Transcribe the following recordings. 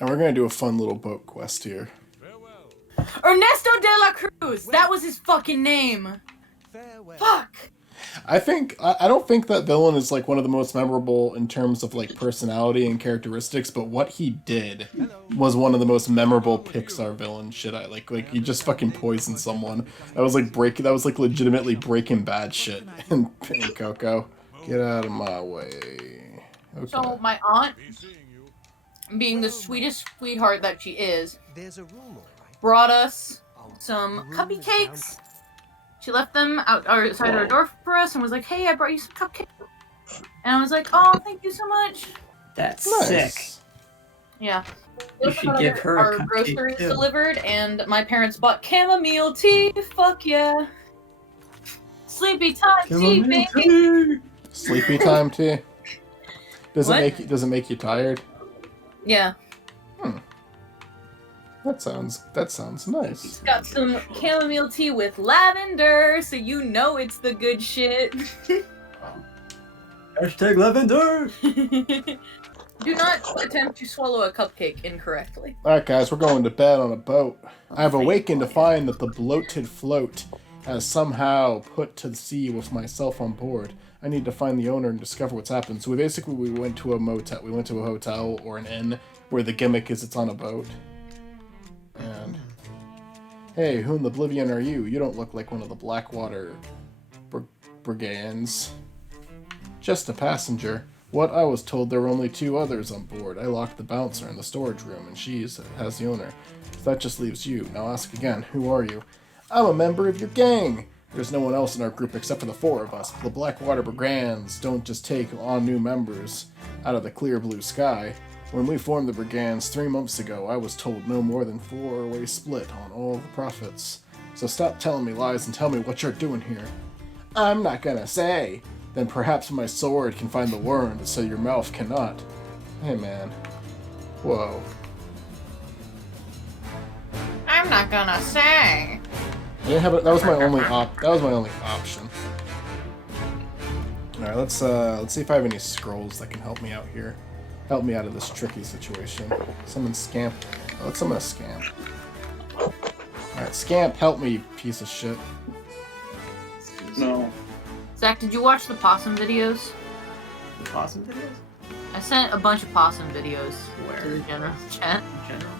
And we're gonna do a fun little boat quest here. Ernesto de la Cruz! That was his fucking name! Fuck! I don't think that villain is like one of the most memorable in terms of like personality and characteristics, but what he did was one of the most memorable Pixar villain shit. Like he just fucking poisoned someone. That was like legitimately Breaking Bad shit in Coco. Get out of my way. Okay. So my aunt, being the sweetest sweetheart that she is, brought us some cupcakes. She left them outside our door for us and was like, "Hey, I brought you some cupcakes." And I was like, "Oh, thank you so much." That's Nice. sick. Yeah. You should give her a our cupcake, groceries too. delivered, and my parents bought chamomile tea. Fuck yeah. Sleepy time tea, baby. Sleepy time tea. Does What? it make you tired? Yeah. That sounds nice. It's got some chamomile tea with lavender, so you know it's the good shit. Hashtag lavender. Do not attempt to swallow a cupcake incorrectly. Alright guys, we're going to bed on a boat. I have awakened to find that the bloated float has somehow put to sea with myself on board. I need to find the owner and discover what's happened. So we went to a motel, we went to a hotel or an inn where the gimmick is it's on a boat. And hey, who in the oblivion are you? You don't look like one of the Blackwater brigands. Just a passenger. What? I was told there were only 2 others on board. I locked the bouncer in the storage room, and she has the owner. So that just leaves you. Now ask again. Who are you? I'm a member of your gang. There's no one else in our group except for the 4 of us. The Blackwater brigands don't just take on new members out of the clear blue sky. When we formed the brigands 3 months ago, I was told no more than 4-way split on all the profits. So stop telling me lies and tell me what you're doing here. I'm not gonna say. Then perhaps my sword can find the worm so your mouth cannot. Hey man. Whoa. I'm not gonna say. I didn't have that was my only option. Alright, let's see if I have any scrolls that can help me out here. Help me out of this tricky situation. Summon Scamp. Oh, let's summon a Scamp. Alright, Scamp, help me, you piece of shit. No. Zach, did you watch the possum videos? The possum videos? I sent a bunch of possum videos Where? to the general chat. In general?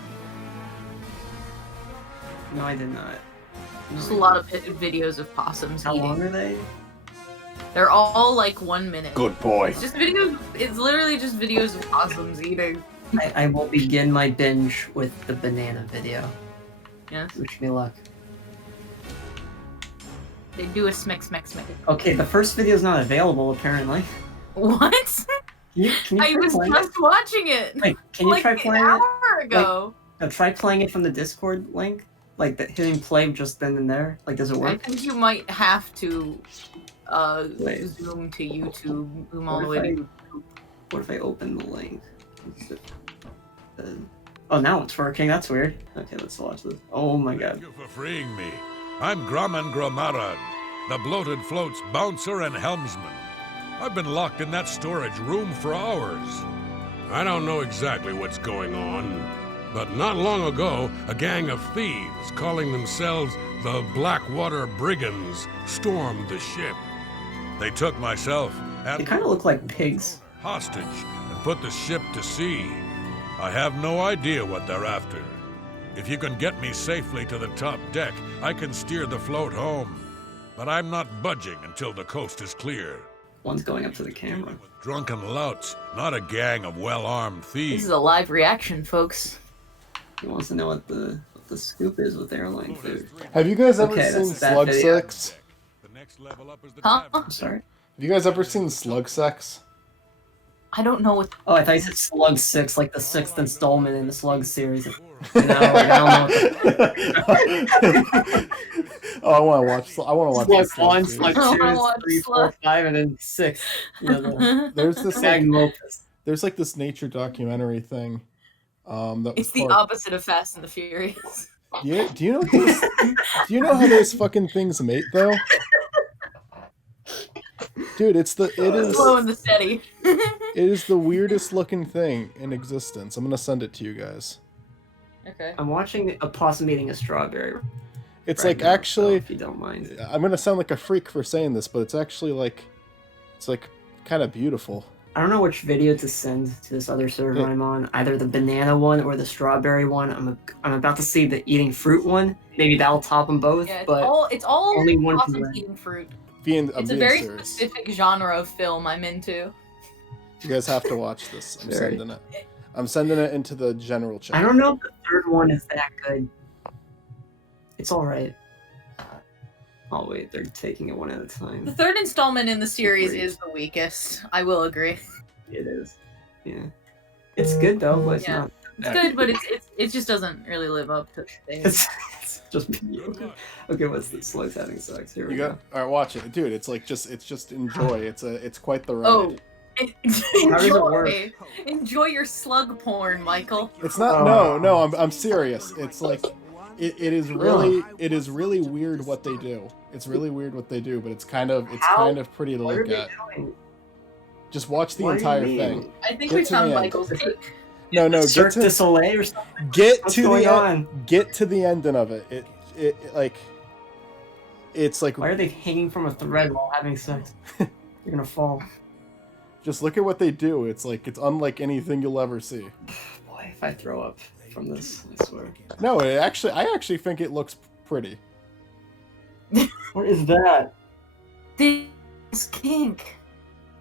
No, I did not. Just a lot of videos of possums How eating. long are they? They're all like 1 minute. Good boy. It's just videos. It's literally just videos of possums eating. I will begin my binge with the banana video. Yes. Wish me luck. They do a smick. Okay, the first video is not available apparently. What? Can you I try was playing just watching it. it? Wait, can you like try an playing it? hour ago. Try playing it from the Discord link. Like hitting play just then and there. Like, does it I work? think you might have to Wait. zoom to YouTube. Zoom all What the way if to What if I open the link? Oh, now it's working. That's weird. Okay, let's watch this. Oh my god. Thank you for freeing me. I'm Grumman Gromaran, the bloated float's bouncer and helmsman. I've been locked in that storage room for hours. I don't know exactly what's going on, but not long ago, a gang of thieves calling themselves the Blackwater Brigands stormed the ship. They took myself They and kind of look like pigs. hostage and put the ship to sea. I have no idea what they're after. If you can get me safely to the top deck, I can steer the float home. But I'm not budging until the coast is clear. One's going up to the camera. Drunken louts, not a gang of well-armed This thieves. is a live reaction, folks. He wants to know what the scoop is with airline food. Have you guys ever Okay, seen that's that Slug video. Sex? The next level up is the Huh? I'm sorry. Have you guys ever seen Slug Sex? I don't know what. Oh, I thought you said Slug 6, like the 6th installment in the Slug series. And I don't know. Oh, I want to watch. I want to watch. Slug the Slug 1, series. Slug I 2, wanna watch 3, 4, Slug. 5, and then 6. You know, the There's this magnum like, opus. there's like this nature documentary thing. That was It's the called- opposite of Fast and the Furious. Do you know this, do you know how those fucking things mate though? Dude, it is Slow and the steady. It is the weirdest looking thing in existence. I'm gonna send it to you guys. Okay. I'm watching a possum eating a strawberry. It's right like now, actually, so if you don't mind. I'm gonna sound like a freak for saying this, but it's actually like, it's like kind of beautiful. I don't know which video to send to this other server I'm on. Either the banana one or the strawberry one. I'm about to see the eating fruit one. Maybe that'll top them both. Yeah, but it's all only one can possums win. eating fruit. It's a very specific genre of film I'm into. You guys have to watch this. I'm sending it into the general chat. I don't know if the third one is that good. It's alright. Oh wait, they're taking it one at a time. The third installment in the series is the weakest. I will agree. It is. Yeah. It's good though, but it's not. It's good, but it just doesn't really live up to things. It's just mediocre. Okay, what's this? Slug's having sex. Here we go. All right, watch it, dude. It's like just enjoy. It's quite the ride. Oh. How does it work? Enjoy your slug porn, Michael. It's not. No. I'm serious. It's like, it is really weird what they do. It's really weird what they do, but it's kind of pretty to look at. Just watch the entire thing. I think we found Michael's cake. No. Cirque du Soleil or something. Get to the ending of it. It's like. Why are they hanging from a thread while having sex? You're gonna fall. Just look at what they do. It's like, it's unlike anything you'll ever see. Boy, if I throw up from this, I swear. No, I actually think it looks pretty. What is that? This kink.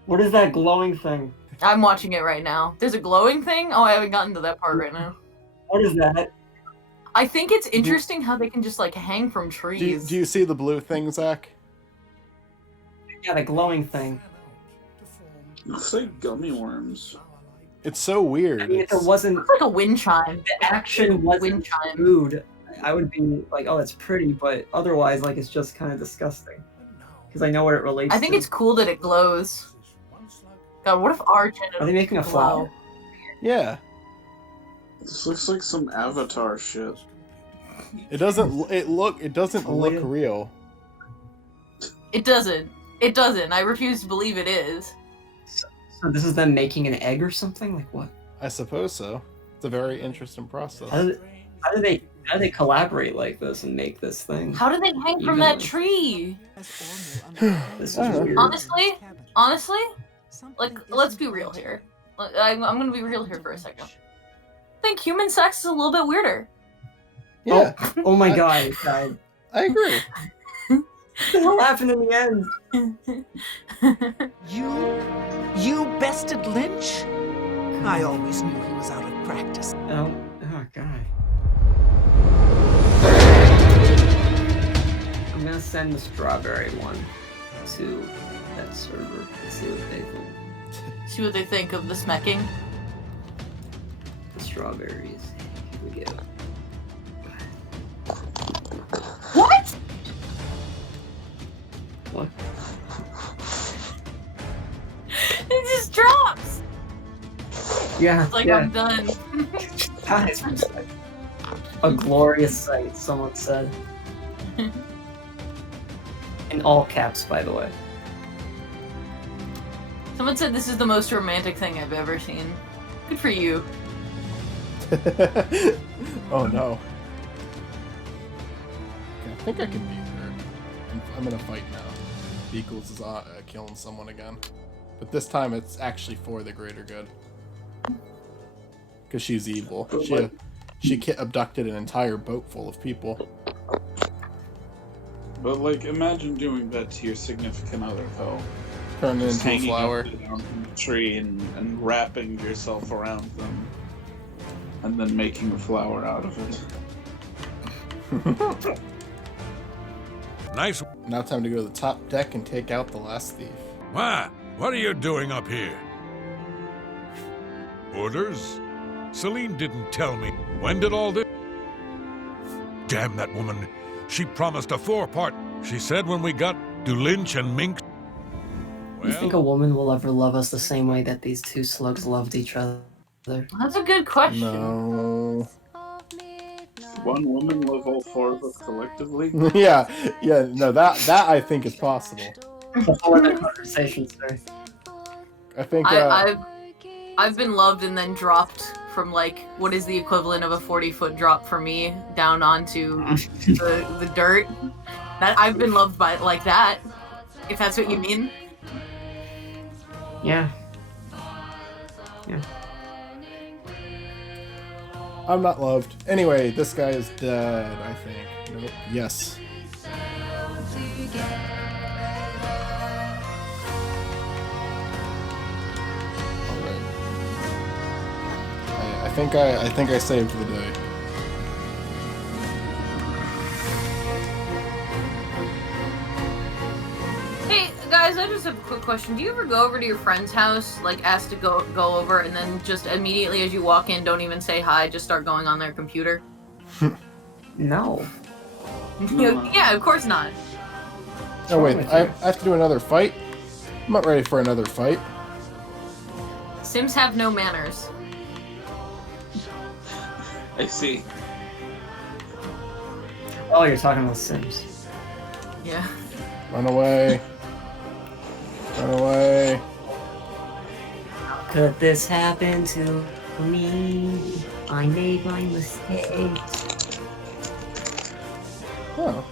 What is that glowing thing? I'm watching it right now. There's a glowing thing? Oh, I haven't gotten to that part right now. What is that? I think it's interesting how they can just like hang from trees. Do you see the blue thing, Zach? Yeah, the glowing thing. Looks like gummy worms. It's so weird. I mean, if it wasn't like a wind chime. The action wasn't food, I would be like, oh, that's pretty, but otherwise, like, it's just kind of disgusting. Because I know what it relates to. I think it's cool that it glows. God, what if our genitals Are they making a flower? Yeah. This looks like some Avatar shit. It doesn't look real. It doesn't. I refuse to believe it is. So this is them making an egg or something? Like what? I suppose so. It's a very interesting process. How do they collaborate like this and make this thing? How do they hang from that tree? This is weird. Honestly, like, let's be real here. I'm gonna be real here for a second. I think human sex is a little bit weirder. Yeah. Oh my god, it died. I agree. What the hell happened in the end? You bested Lynch? I always knew he was out of practice. Oh god. I'm gonna send the strawberry one to that server and see what they think. See what they think of the smacking. The strawberries. Here we go. What? What? It just drops! Yeah. It's like, yeah. I'm done. Guys, a glorious sight, someone said. In all caps, by the way. Someone said this is the most romantic thing I've ever seen. Good for you. Oh no. Okay, I think I can beat her. I'm gonna fight now. Beakles is killing someone again. But this time it's actually for the greater good. Because she's evil. She abducted an entire boat full of people. But, like, imagine doing that to your significant other, though. Turn it Just into a hanging flower. up down from the tree and wrapping yourself around them. And then making a flower out of it. Nice. Now time to go to the top deck and take out the last thief. What are you doing up here? Orders? Celine didn't tell me. When did all this? Damn that woman. She promised a 4-part. She said when we got to Lynch and Mink. You think a woman will ever love us the same way that these two slugs loved each other? That's a good question. No. One woman love all 4 of us collectively? yeah, no, that I think is possible. That's a whole other conversation, sir. I think I've been loved and then dropped from, like, what is the equivalent of a 40-foot drop for me down onto the dirt. That I've been loved by like that, if that's what you mean. Yeah. Yeah. I'm not loved. Anyway, this guy is dead, I think. Nope. Yes. Alright. I think I saved the day. Hey, guys, I just have a quick question. Do you ever go over to your friend's house, like, ask to go over, and then just immediately as you walk in, don't even say hi, just start going on their computer? No. Yeah, of course not. Oh wait, I have to do another fight? I'm not ready for another fight. Sims have no manners. I see. Oh, you're talking about Sims. Yeah. Run away. Run away. Could this happen to me? I made my mistake. Oh.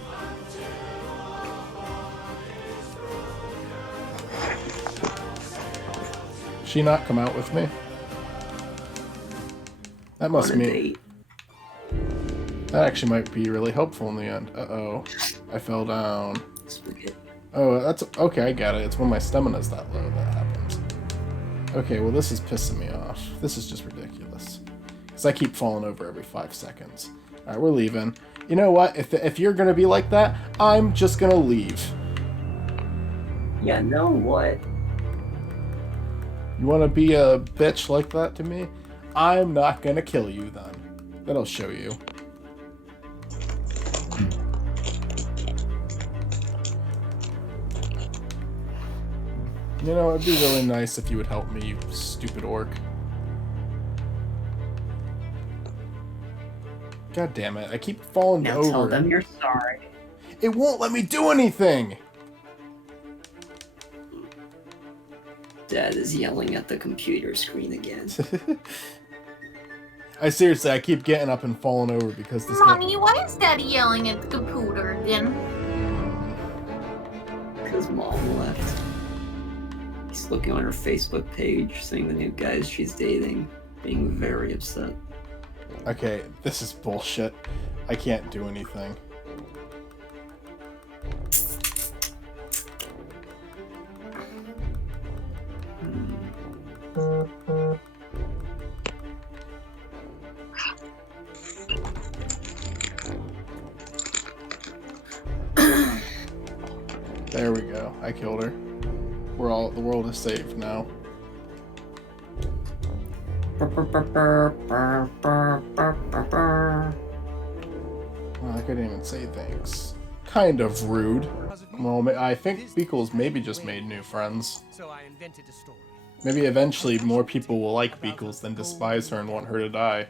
She not come out with me? That must On a mean date. that actually might be really helpful in the end. Uh-oh. I fell down. Spaghetti. Oh, that's okay, I got it. It's when my stamina's that low that happens. Okay, well this is pissing me off. This is just ridiculous. Because I keep falling over every 5 seconds. Alright, we're leaving. You know what? If you're gonna be like that, I'm just gonna leave. Yeah, know what? You wanna be a bitch like that to me? I'm not gonna kill you then. That'll show you. You know, it'd be really nice if you would help me, you stupid orc. God damn it, I keep falling Now over. tell them you're sorry. It won't let me do anything! Dad is yelling at the computer screen again. I keep getting up and falling over because this Mommy, why is Daddy yelling at the computer again? Because Mom left. He's looking on her Facebook page, seeing the new guys she's dating, being very upset. Okay, this is bullshit. I can't do anything. There we go. I killed her. The world is saved now. Well, I couldn't even say thanks. Kind of rude. Well, I think Beakles maybe just made new friends. So I invented a story. Maybe eventually more people will like Beakles than despise her and want her to die.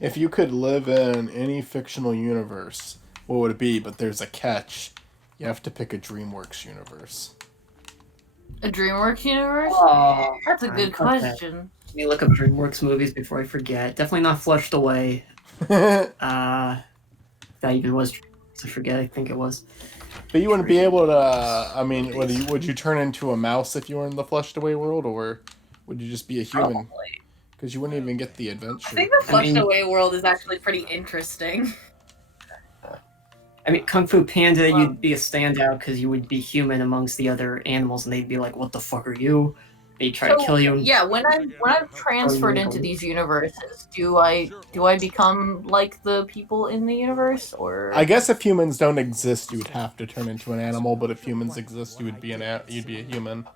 If you could live in any fictional universe, what would it be? But there's a catch. You have to pick a DreamWorks universe. A DreamWorks universe? Oh, That's a good question. Let me look up DreamWorks movies before I forget. Definitely not Flushed Away. That even was. I forget. I think it was. But you wouldn't be able to. I mean, would you turn into a mouse if you were in the flushed away world, or would you just be a human? Because you wouldn't even get the adventure. I think the flushed away world is actually pretty interesting. I mean, Kung Fu Panda, you'd be a standout because you would be human amongst the other animals, and they'd be like, "What the fuck are you?" They try to kill you. Yeah, when I'm transferred into these universes, do I become like the people in the universe, or? I guess if humans don't exist, you would have to turn into an animal. But if humans exist, you would be you'd be a human.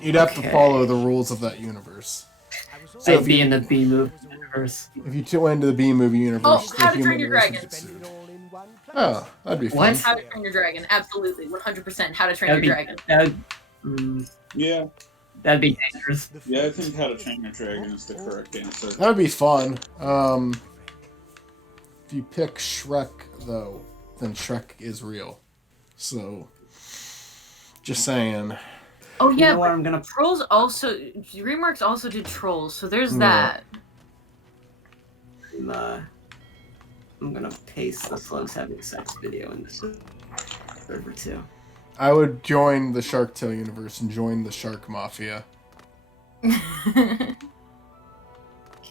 You'd have to follow the rules of that universe. So I'd be in the B movie universe. If you went into the B movie universe, oh, How to Train Your Dragon. Oh, that'd be fun. What? How to Train Your Dragon, absolutely, 100%. How to Train Your Dragon. Yeah. That'd be dangerous. Yeah, I think How to Train Your Dragon is the correct answer. That would be fun. If you pick Shrek, though, then Shrek is real. So, just saying. Oh You yeah, know what? but I'm gonna. Trolls also DreamWorks also did Trolls, so there's Yeah. that. I'm gonna paste the slugs having sex video in this server too. I would join the Shark Tale universe and join the Shark Mafia. Can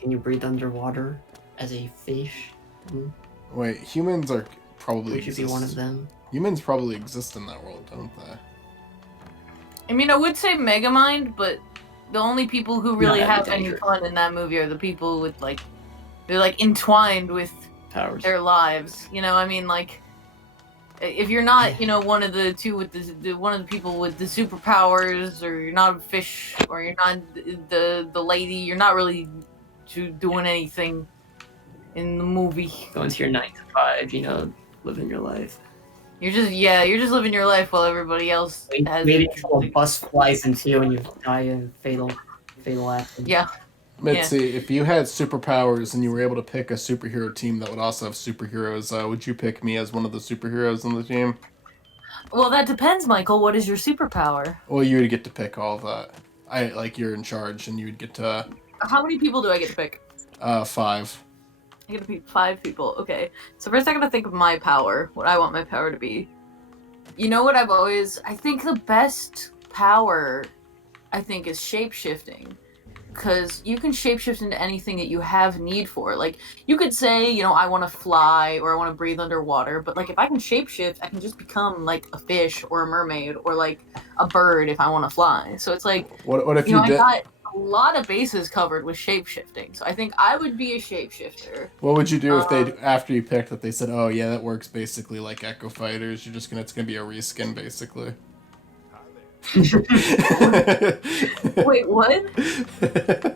you breathe underwater as a fish? Wait, humans are probably Would you be one of them? Humans probably exist in that world, don't they? I mean, I would say Megamind, but the only people who really that'd be have any dangerous. fun in that movie are the people with like, they're like entwined with Powers. their lives. You know, I mean, like, if you're not, you know, one of the two with one of the people with the superpowers, or you're not a fish, or you're not the lady, you're not really doing anything in the movie. Going to your 9 to 5, you know, living your life. You're just living your life while everybody else has. Maybe until a bus flies into you and you die in fatal accident. Yeah. Let's see, if you had superpowers and you were able to pick a superhero team that would also have superheroes, would you pick me as one of the superheroes on the team? Well, that depends, Michael. What is your superpower? Well, you would get to pick all of that. You're in charge, and you would get to... How many people do I get to pick? 5. I get to pick 5 people. Okay. So first I gotta think of my power. What I want my power to be. You know what I think the best power, I think, is shape-shifting. Because you can shapeshift into anything that you have need for. Like, you could say, you know, I want to fly, or I want to breathe underwater, but, like, if I can shapeshift, I can just become, like, a fish, or a mermaid, or, like, a bird if I want to fly. So it's like, What if you did... I got a lot of bases covered with shapeshifting. So I think I would be a shapeshifter. What would you do if they, after you picked it, they said, oh, yeah, that works basically like Echo Fighters, it's gonna be a reskin, basically? Wait, what?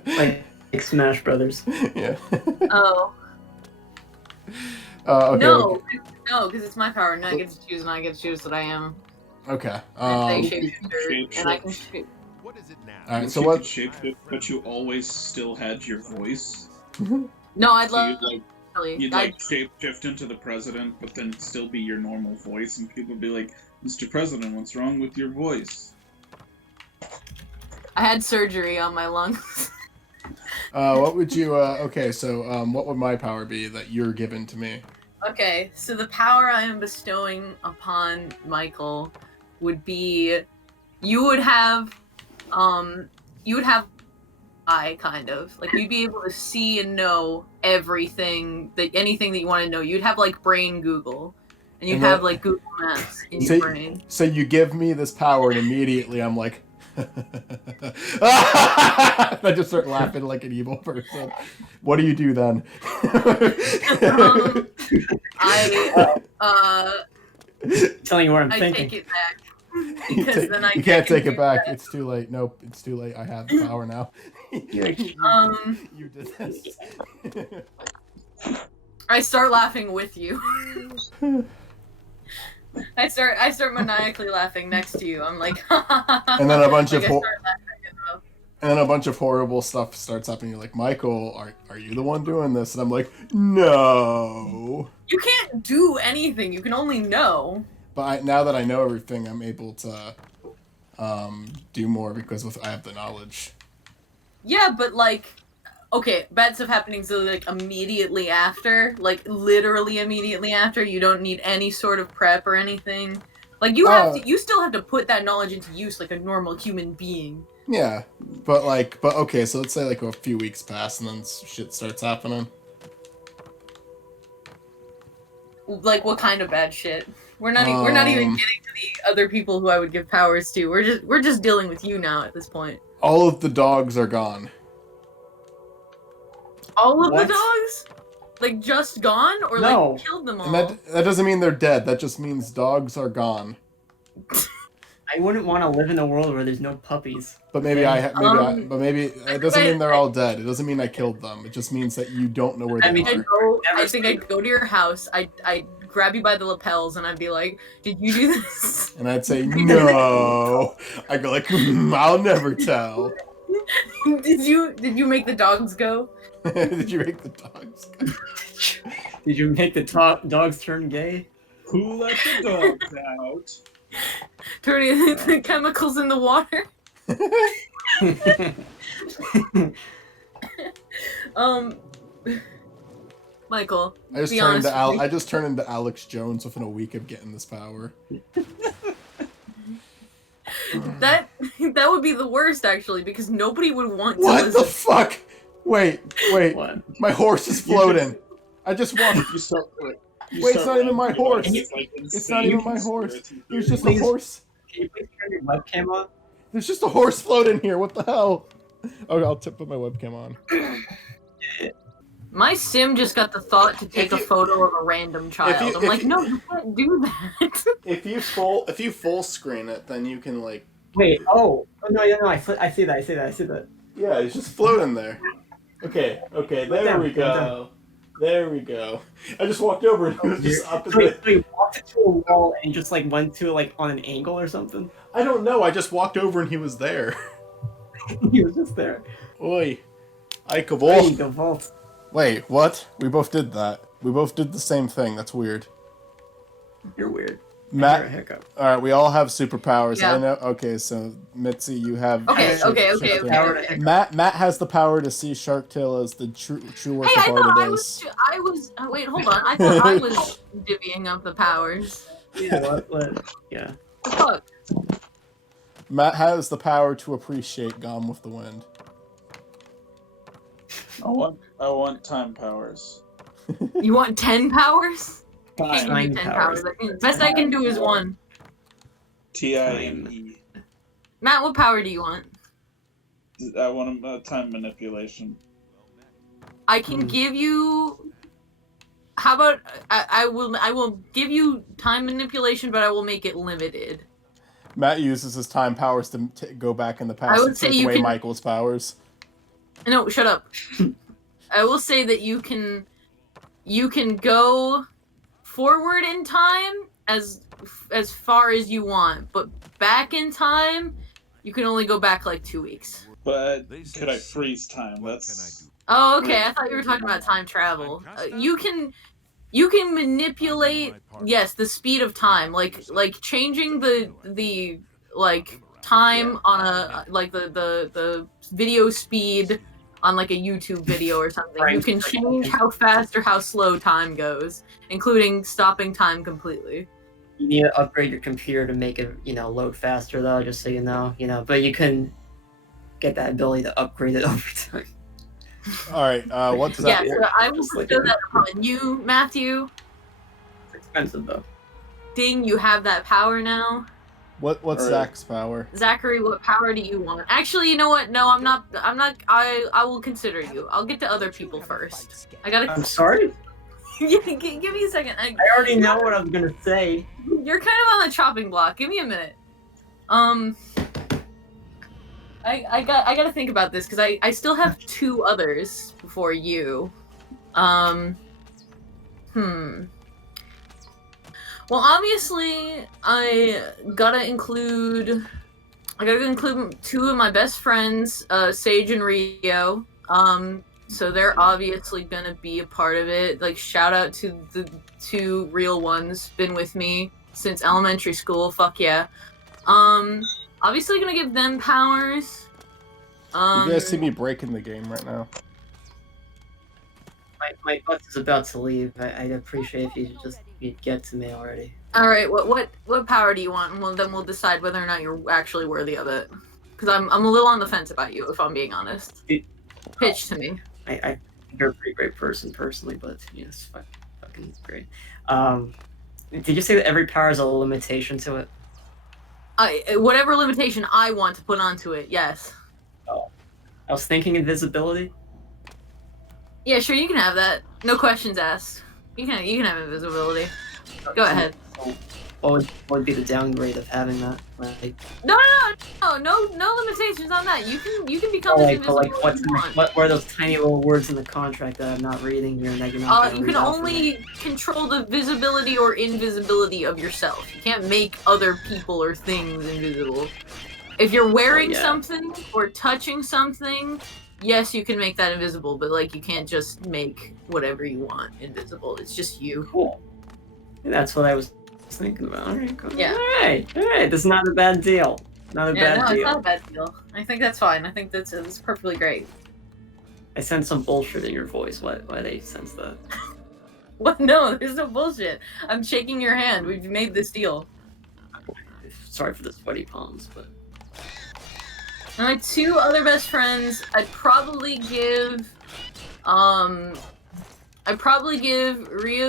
Like Smash Brothers. Yeah. Oh. Okay, no, okay. no, because it's my power, and I get to choose, and I get to choose what I am. Okay. And they shapeshifter, and I can shape. What is it now? Alright, so you what... could shapeshift, but you always still had your voice. No, I'd So love. you'd like shapeshift into the president, but then still be your normal voice, and people would be like, "Mr. President, what's wrong with your voice?" I had surgery on my lungs. what would you... okay, so what would my power be that you're given to me? Okay, so the power I am bestowing upon Michael would be, you would have eye, kind of. Like, you'd be able to see and know anything that you want to know. You'd have, like, brain Google. And you'd have, like, Google Maps in your brain. So you give me this power, and immediately I'm like... I just start laughing like an evil person. What do you do then? Telling you what I'm I thinking. take it back. You can't take it back. It's too late. Nope, it's too late. I have the power now. You did this. I start laughing with you. I start maniacally laughing next to you. I'm like, and then a bunch like of I start laughing as well. and then a bunch of horrible stuff starts happening. You're like, Michael, are you the one doing this? And I'm like, no. You can't do anything. You can only know. But now that I know everything, I'm able to do more because I have the knowledge. Yeah, but like, okay, bad stuff happening so like immediately after, like literally immediately after, you don't need any sort of prep or anything. Like you still have to put that knowledge into use like a normal human being. Yeah, but okay, so let's say like a few weeks pass and then shit starts happening. Like what kind of bad shit? We're not even getting to the other people who I would give powers to. We're just dealing with you now at this point. All of the dogs are gone. All of the dogs? Like just gone, or No. like killed them all? And that doesn't mean they're dead. That just means dogs are gone. I wouldn't want to live in a world where there's no puppies. But maybe maybe it doesn't mean they're all dead. It doesn't mean I killed them. It just means that you don't know where they are. I think I'd go to your house. I'd grab you by the lapels and I'd be like, "Did you do this?" And I'd say no. I'd go like, I'll never tell. Did you make the dogs go? Did you make the dogs go? Did you make the dogs turn gay? Who let the dogs out? Turning the chemicals in the water. Michael, I just be turned honest into with me. I just turned into Alex Jones within a week of getting this power. That would be the worst, actually, because nobody would want to What listen. the fuck? Wait. What? My horse is floating. I just walked. You start. Wait, it's not even my horse. It's not even my horse. There's just a Please. horse. Can you please turn your webcam on? There's just a horse floating here. What the hell? Oh, I'll put my webcam on. My sim just got the thought to take a you- photo of a random child. I'm like, no, you can't do that. If you full screen it, then you can like. Wait. Oh no, I see that. Yeah, it's just floating there. Okay, there we go. There we go. I just walked over and it was just up in Wait, the... so you walked into a wall and just like went to like on an angle or something? I don't know, I just walked over and he was there. He was just there. Oi. I There you vault. go, vault. Wait, what? We both did that. We both did the same thing. That's weird. You're weird. You're a Matt, hiccup. alright, we all have superpowers. Yeah. I know. Okay, so Mitzi, you have. Okay. Matt has the power to see Shark Tale as the true work Hey, I of art thought it I is. was. Wait, hold on. I thought I was divvying up the powers. Yeah. What? Yeah. The fuck? Matt has the power to appreciate Gone with the Wind. I want time powers. You want 10 powers? Can't give Time you 10 powers. powers. Best I can do is 1. TIME. Matt, what power do you want? I want time manipulation. I can give you. How about I will give you time manipulation, but I will make it limited. Matt uses his time powers to go back in the past I would and say take you away can- Michael's powers. No, shut up. I will say that you can go forward in time as far as you want, but back in time, you can only go back like 2 weeks. But could I freeze time? That's Oh, okay. I thought you were talking about time travel. You can manipulate, yes, the speed of time, like changing the like time on a like the video speed on like a YouTube video or something. Right. You can change how fast or how slow time goes, including stopping time completely. You need to upgrade your computer to make it, load faster though, just so you know, but you can get that ability to upgrade it over time. Alright, what's Yeah, that? so I will bestow that upon you, Matthew. It's expensive though. Ding, you have that power now. What's Alright. Zach's power? Zachary, what power do you want? Actually, you know what? No, I'm not. I will consider you. I'll get to other people first. I gotta. I'm sorry? Give me a second. I already know what I was gonna say. You're kind of on the chopping block. Give me a minute. I gotta think about this because I still have 2 others before you. Well, obviously, I gotta include 2 of my best friends, Sage and Rio. So they're obviously gonna be a part of it. Like, shout out to the 2 real ones, been with me since elementary school. Fuck yeah. Obviously gonna give them powers. You guys see me breaking the game right now. My bus is about to leave. I'd appreciate if you'd get to me already. All right, what power do you want? And then we'll decide whether or not you're actually worthy of it. Because I'm a little on the fence about you, if I'm being honest. Pitch to me. You're a pretty great person personally, but yes, fucking great. Did you say that every power has a limitation to it? Whatever limitation I want to put onto it, yes. Oh, I was thinking invisibility. Yeah, sure, you can have that. No questions asked. You can have invisibility. Go ahead. So, what would be the downgrade of having that? Like, No limitations on that. You can become as invisible as you want. what were those tiny little words in the contract that I'm not reading here? And that you're not gonna You read can out for me? only control the visibility or invisibility of yourself. You can't make other people or things invisible. If you're wearing something or touching something, yes, you can make that invisible, but like you can't just make whatever you want invisible. It's just you. Cool. That's what I was thinking about. All right, cool. Yeah. All right. This is not a bad deal. Not a Yeah, bad no, deal. it's not a bad deal. I think that's fine. I think that's perfectly great. I sense some bullshit in your voice. Why they sense that? What? No, there's no bullshit. I'm shaking your hand. We've made this deal. Sorry for the sweaty palms, but And my two other best friends, I'd probably give Rio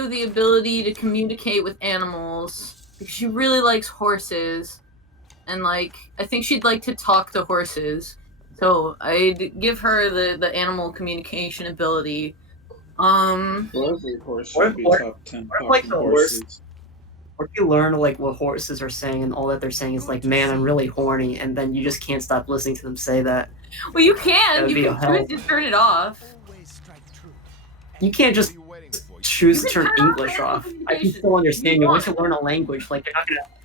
the ability to communicate with animals because she really likes horses, and like I think she'd like to talk to horses. So I'd give her the animal communication ability. Every horse should be top 10 what if, like, talking the horse- horses. or if you learn like what horses are saying and all that they're saying is like, "Man, I'm really horny," and then you just can't stop listening to them say that. Well, you can. That'd You be can a hell. choose to turn it off. You can't just choose to You turn can turn off English animal off. I can communication. still understand You you. Once want. you learn a language, like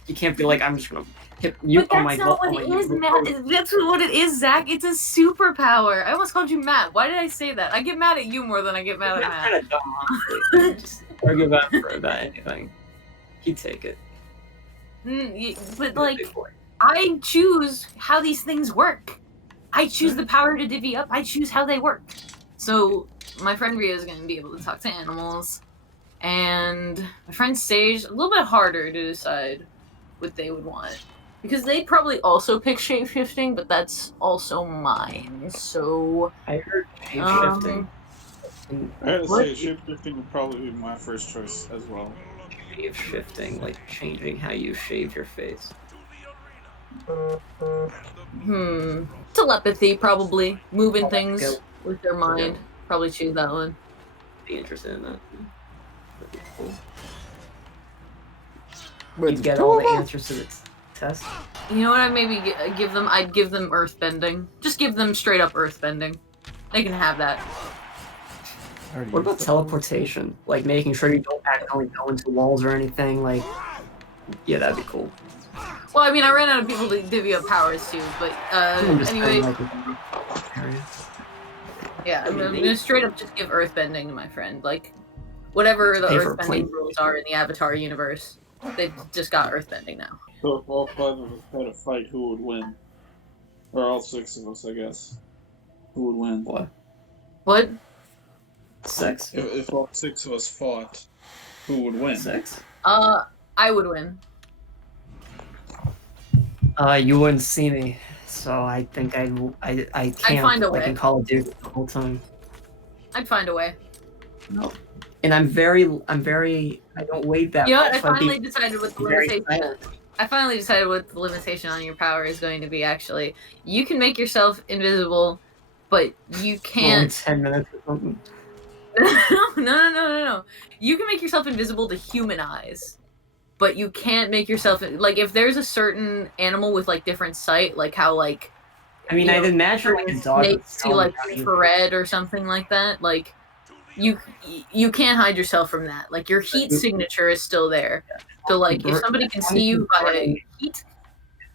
you can't be like, I'm just gonna hit mute But on my that's not what it is, Matt. That's what it is, Zach. It's a superpower. I almost called you Matt. Why did I say that? I get mad at you more than I get mad at That's Matt. kind of dumb, honestly. Just argue about anything. He'd take it. But like, I choose how these things work. I choose the power to divvy up. I choose how they work. So my friend Ria is going to be able to talk to animals, and my friend Sage a little bit harder to decide what they would want because they'd probably also pick shape-shifting, but that's also mine. So I heard shape-shifting. I had to What? say, shapeshifting would probably be my first choice as well. Shape-shifting, like changing how you shave your face. Telepathy, probably. Moving things Yeah. with their mind. Probably choose that one. Be interested in that. That'd be cool. Wait, You there's get two all of the them? answers to the test. You know what I maybe give them? I'd give them earthbending. Just give them straight up earthbending. They can have that. I already What about used that. teleportation? Like making sure you don't accidentally go into walls or anything. Like, yeah, that'd be cool. Well, I mean, I ran out of people to divvy up powers too, but I'm just anyway, saying, like, area. yeah, I'm I mean, gonna straight up just give earthbending to my friend. Like, whatever the Pay for a earthbending plane. rules are in the Avatar universe, they've just got earthbending now. So if all 5 of us had a fight, who would win? Or all 6 of us, I guess. Who would win? What? What? Sex. If all 6 of us fought, who would win? Sex. I would win. You wouldn't see me, so I think I can't. find a like way. in Call of Duty the whole time. I'd find a way. No. And I'm very. I don't wait that You know what? much. I so I'd be finally decided what the very limitation. silent. I finally decided what the limitation on your power is going to be. Actually, you can make yourself invisible, but you For can't. only 10 minutes or something. No. You can make yourself invisible to human eyes, but you can't make yourself like if there's a certain animal with like different sight, like how like I mean, you I'd know, imagine like a dog. would snakes see tell like how you- infrared or something like that. Like you can't hide yourself from that. Like your heat signature is still there. So like if somebody can see you by heat,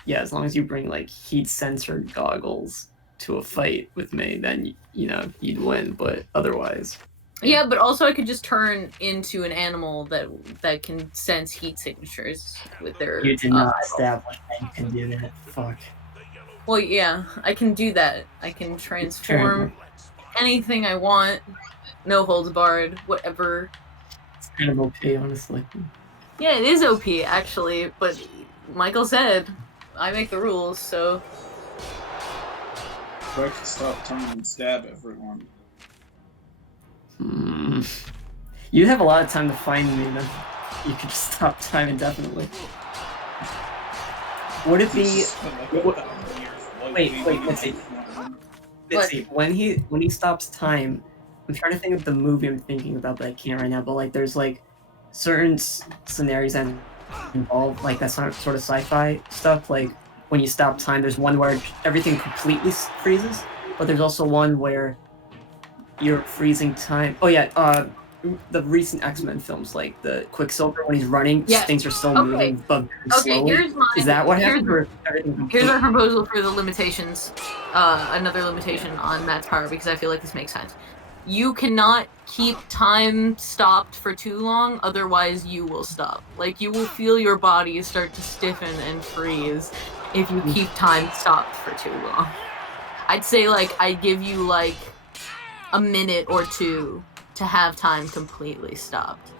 Yeah, as long as you bring like heat sensor goggles to a fight with me, then you know you'd win. But otherwise, yeah, but also I could just turn into an animal that can sense heat signatures with their. you did not establish that you can do that. Fuck. Well, yeah, I can do that. I can transform anything I want, no holds barred, whatever. It's kind of OP, honestly. Yeah, it is OP actually, but Michael said I make the rules, so If I could stop time and stab everyone. You'd have a lot of time to find me, then you could just stop time indefinitely. Would it be? Wait, let's see. Let's see. When he stops time, I'm trying to think of the movie I'm thinking about, but I can't right now. But like, there's like certain scenarios that involve like that sort of sci-fi stuff. Like when you stop time, there's one where everything completely freezes, but there's also one where you're freezing time. Oh yeah, the recent X-Men films, like the Quicksilver when he's running, Yeah. things are still Okay. moving, but okay. slowly. Here's mine. Is that what here's, happened? Or everything here's our proposal for the limitations. Another limitation on Matt's power because I feel like this makes sense. You cannot keep time stopped for too long, otherwise you will stop. Like you will feel your body start to stiffen and freeze, if you keep time stopped for too long. I'd say, like, I give you, like, a minute or two to have time completely stopped.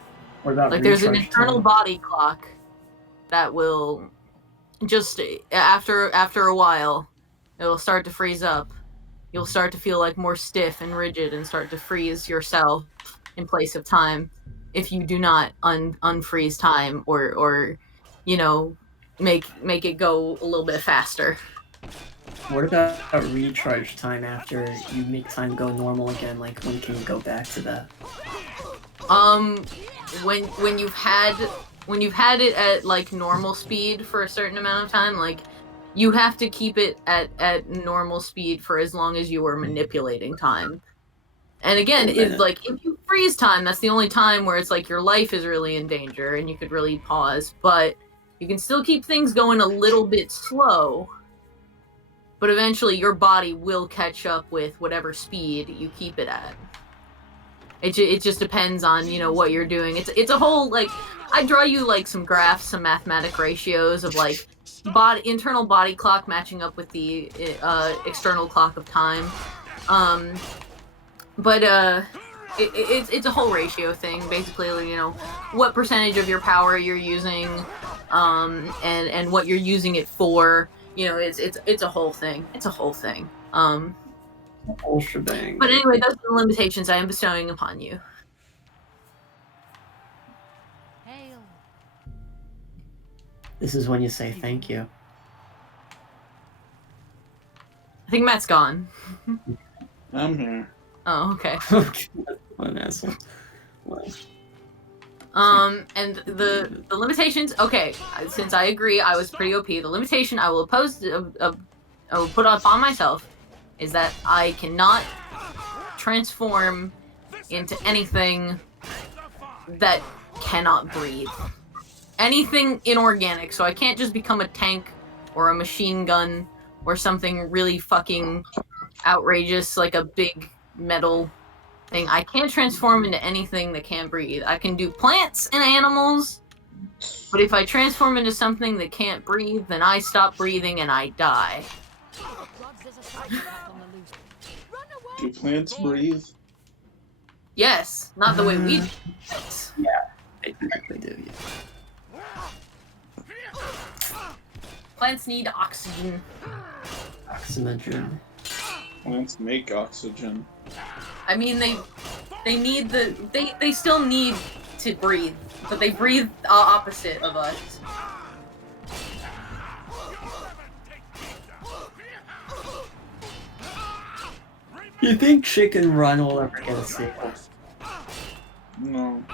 What about like, there's an recharge internal time? body clock that will just, after a while, it'll start to freeze up. You'll start to feel, like, more stiff and rigid and start to freeze yourself in place of time if you do not unfreeze time or you know, make it go a little bit faster. What about recharge time after you make time go normal again? Like, when can you go back to that? When you've had it at, like, normal speed for a certain amount of time, like, you have to keep it at normal speed for as long as you are manipulating time. And again, if you freeze time, that's the only time where it's like your life is really in danger and you could really pause, but you can still keep things going a little bit slow. But eventually your body will catch up with whatever speed you keep it at. It just depends on, you know, what you're doing. It's a whole, like, I draw you, like, some graphs, some mathematic ratios of, like, internal body clock matching up with the external clock of time. But it's a whole ratio thing, basically, you know, what percentage of your power you're using, and what you're using it for. You know, it's a whole thing. It's a whole thing. Whole shebang. But anyway, those are the limitations I am bestowing upon you. This is when you say thank you. I think Matt's gone. I'm here. Oh, okay. What an asshole. And the limitations. Okay, since I agree, I was pretty OP. The limitation I will I will put upon myself is that I cannot transform into anything that cannot breathe. Anything inorganic. So I can't just become a tank or a machine gun or something really fucking outrageous like a big metal thing. I can't transform into anything that can't breathe. I can do plants and animals, but if I transform into something that can't breathe, then I stop breathing and I die. Do plants breathe? Yes, not the way we do. Yeah, they do, yeah. Plants need oxygen. Oxygen. Plants make oxygen. I mean, they still need to breathe, but they breathe opposite of us. You think Chicken Run will ever get a sequel? No.